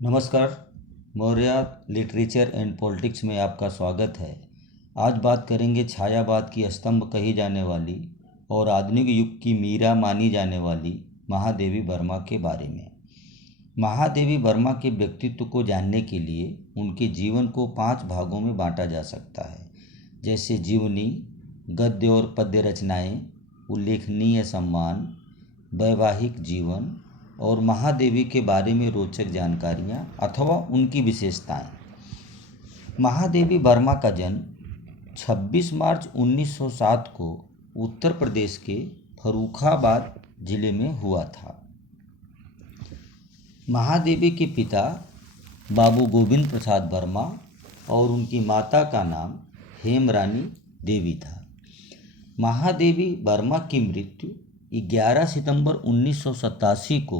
नमस्कार। Maurya literature and politics में आपका स्वागत है। आज बात करेंगे छायावाद की स्तंभ कही जाने वाली और आधुनिक युग की मीरा मानी जाने वाली महादेवी वर्मा के बारे में। महादेवी वर्मा के व्यक्तित्व को जानने के लिए उनके जीवन को 5 भागों में बांटा जा सकता है, जैसे जीवनी, गद्य और पद्य रचनाएं, उल्लेखनीय सम्मान, वैवाहिक जीवन और महादेवी के बारे में रोचक जानकारियाँ अथवा उनकी विशेषताएं। महादेवी वर्मा का जन्म 26 मार्च 1907 को उत्तर प्रदेश के फर्रुखाबाद जिले में हुआ था। महादेवी के पिता बाबू गोविंद प्रसाद वर्मा और उनकी माता का नाम हेमरानी देवी था। महादेवी वर्मा की मृत्यु 11 सितंबर 1987 को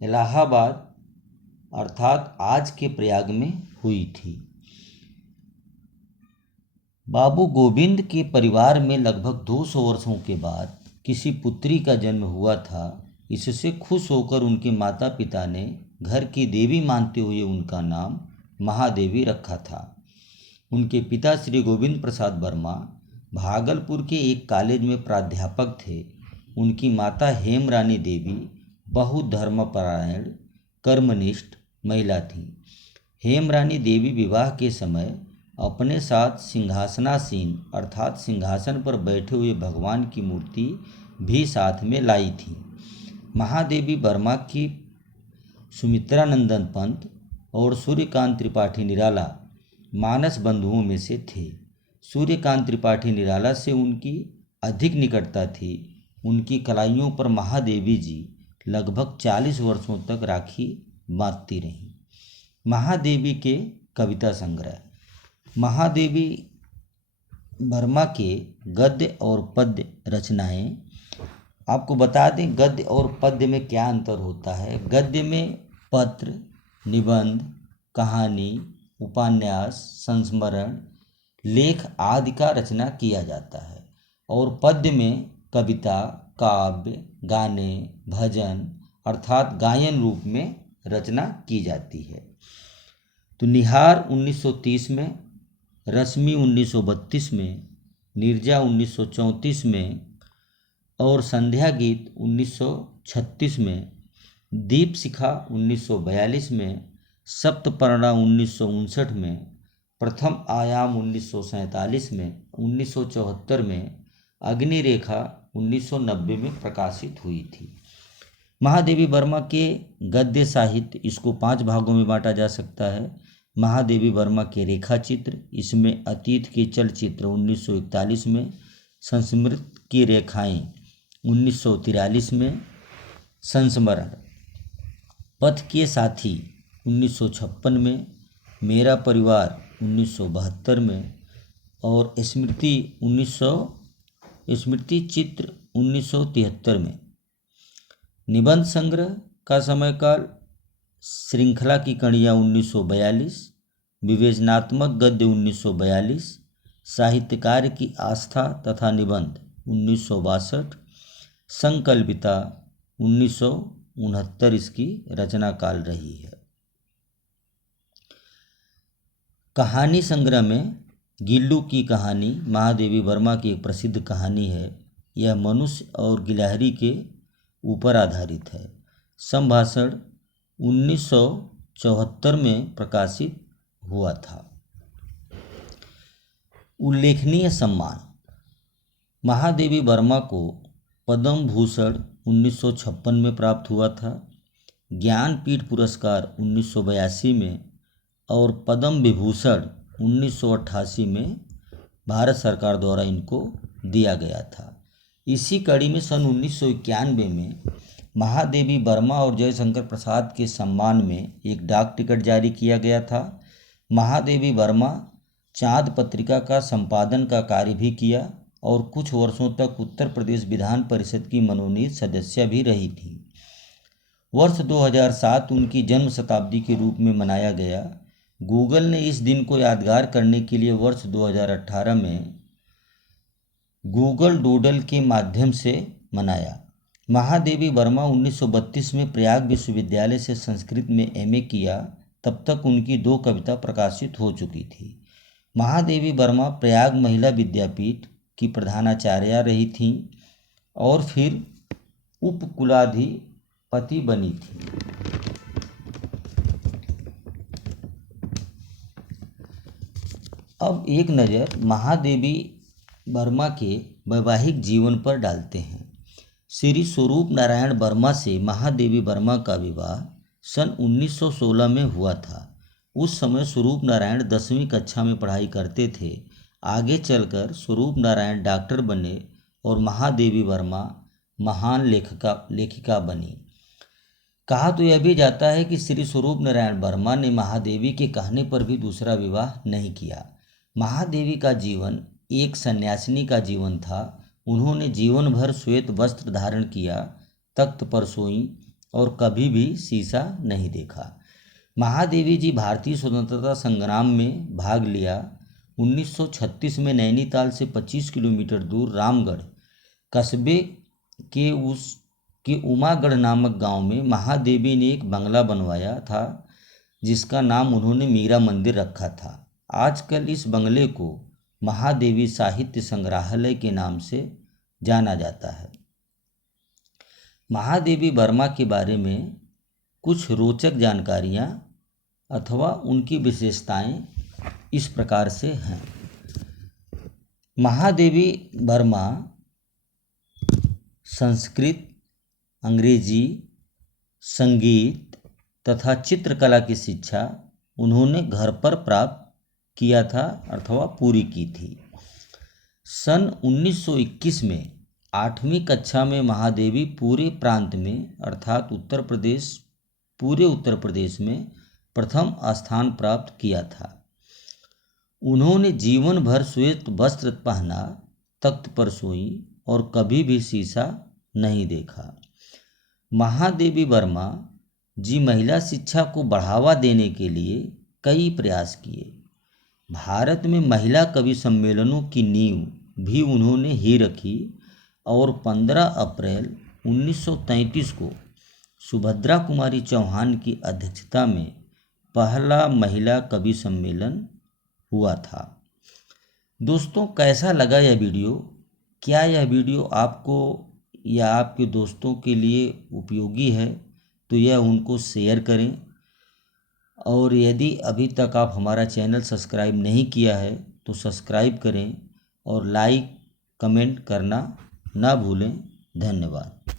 इलाहाबाद अर्थात आज के प्रयाग में हुई थी। बाबू गोविंद के परिवार में लगभग 200 वर्षों के बाद किसी पुत्री का जन्म हुआ था। इससे खुश होकर उनके माता पिता ने घर की देवी मानते हुए उनका नाम महादेवी रखा था। उनके पिता श्री गोविंद प्रसाद वर्मा भागलपुर के एक कॉलेज में प्राध्यापक थे। उनकी माता हेमरानी देवी बहुत धर्मपरायण कर्मनिष्ठ महिला थीं। हेमरानी देवी विवाह के समय अपने साथ सिंहासनासीन अर्थात सिंहासन पर बैठे हुए भगवान की मूर्ति भी साथ में लाई थी। महादेवी वर्मा की सुमित्रानंदन पंत और सूर्यकांत त्रिपाठी निराला मानस बंधुओं में से थे। सूर्यकांत त्रिपाठी निराला से उनकी अधिक निकटता थी। उनकी कलाइयों पर महादेवी जी लगभग 40 वर्षों तक राखी बांधती रहीं। महादेवी के कविता संग्रह। महादेवी वर्मा के गद्य और पद्य रचनाएं। आपको बता दें गद्य और पद्य में क्या अंतर होता है। गद्य में पत्र, निबंध, कहानी, उपन्यास, संस्मरण, लेख आदि का रचना किया जाता है और पद्य में कविता, काव्य, गाने, भजन अर्थात गायन रूप में रचना की जाती है। तो निहार 1930 में, रश्मि 1932 में, नीरजा 1934 में और संध्या गीत 1936 में, दीप शिखा 1942 में, सप्तपर्णा 1959 में, प्रथम आयाम 1947 में, 1974 में, अग्निरेखा 1990 में प्रकाशित हुई थी। महादेवी वर्मा के गद्य साहित्य, इसको 5 भागों में बांटा जा सकता है। महादेवी वर्मा के रेखा चित्र, इसमें अतीत के चलचित्र 1941 में, संस्मृत की रेखाएं 1943 में, संस्मरण, पथ के साथी 1956 में, मेरा परिवार 1972 में और स्मृति चित्र 1973 में। निबंध संग्रह का समयकाल श्रृंखला की कड़ियाँ 1942, विवेचनात्मक गद्य 1942, साहित्यकार की आस्था तथा निबंध 1962, संकल्पिता 1969 इसकी रचना काल रही है। कहानी संग्रह में गिल्लू की कहानी महादेवी वर्मा की एक प्रसिद्ध कहानी है। यह मनुष्य और गिलहरी के ऊपर आधारित है। संभाषण 1974 में प्रकाशित हुआ था। उल्लेखनीय सम्मान। महादेवी वर्मा को पद्म भूषण 1956 में प्राप्त हुआ था। ज्ञानपीठ पुरस्कार 1982 में और पद्म विभूषण 1988 में भारत सरकार द्वारा इनको दिया गया था। इसी कड़ी में सन 1991 में महादेवी वर्मा और जयशंकर प्रसाद के सम्मान में एक डाक टिकट जारी किया गया था। महादेवी वर्मा चाँद पत्रिका का संपादन का कार्य भी किया और कुछ वर्षों तक उत्तर प्रदेश विधान परिषद की मनोनीत सदस्य भी रही थी। वर्ष 2007 उनकी जन्म शताब्दी के रूप में मनाया गया। गूगल ने इस दिन को यादगार करने के लिए वर्ष 2018 में गूगल डूडल के माध्यम से मनाया। महादेवी वर्मा 1932 में प्रयाग विश्वविद्यालय से संस्कृत में एमए किया। तब तक उनकी 2 कविता प्रकाशित हो चुकी थी। महादेवी वर्मा प्रयाग महिला विद्यापीठ की प्रधानाचार्या रही थीं और फिर उपकुलाधिपति बनी थी। अब एक नज़र महादेवी वर्मा के वैवाहिक जीवन पर डालते हैं। श्री स्वरूप नारायण वर्मा से महादेवी वर्मा का विवाह सन 1916 में हुआ था। उस समय स्वरूप नारायण 10वीं कक्षा में पढ़ाई करते थे। आगे चलकर स्वरूप नारायण डॉक्टर बने और महादेवी वर्मा महान लेखिका बनी। कहा तो यह भी जाता है कि श्री स्वरूप नारायण वर्मा ने महादेवी के कहने पर भी दूसरा विवाह नहीं किया। महादेवी का जीवन एक सन्यासिनी का जीवन था। उन्होंने जीवन भर श्वेत वस्त्र धारण किया, तख्त पर सोईं और कभी भी शीशा नहीं देखा। महादेवी जी भारतीय स्वतंत्रता संग्राम में भाग लिया। 1936 में नैनीताल से 25 किलोमीटर दूर रामगढ़ कस्बे के उमागढ़ नामक गांव में महादेवी ने एक बंगला बनवाया था, जिसका नाम उन्होंने मीरा मंदिर रखा था। आजकल इस बंगले को महादेवी साहित्य संग्रहालय के नाम से जाना जाता है। महादेवी वर्मा के बारे में कुछ रोचक जानकारियाँ अथवा उनकी विशेषताएं इस प्रकार से हैं। महादेवी वर्मा संस्कृत, अंग्रेजी, संगीत तथा चित्रकला की शिक्षा उन्होंने घर पर प्राप्त किया था अथवा पूरी की थी। सन 1921 में 8वीं कक्षा में महादेवी पूरे प्रांत में अर्थात पूरे उत्तर प्रदेश में प्रथम स्थान प्राप्त किया था। उन्होंने जीवन भर श्वेत वस्त्र पहना, तख्त पर सोई और कभी भी शीशा नहीं देखा। महादेवी वर्मा जी महिला शिक्षा को बढ़ावा देने के लिए कई प्रयास किए। भारत में महिला कवि सम्मेलनों की नींव भी उन्होंने ही रखी और 15 अप्रैल 1933 को सुभद्रा कुमारी चौहान की अध्यक्षता में पहला महिला कवि सम्मेलन हुआ था। दोस्तों, कैसा लगा यह वीडियो? क्या यह वीडियो आपको या आपके दोस्तों के लिए उपयोगी है तो यह उनको शेयर करें। और यदि अभी तक आप हमारा चैनल सब्सक्राइब नहीं किया है तो सब्सक्राइब करें और लाइक कमेंट करना ना भूलें। धन्यवाद।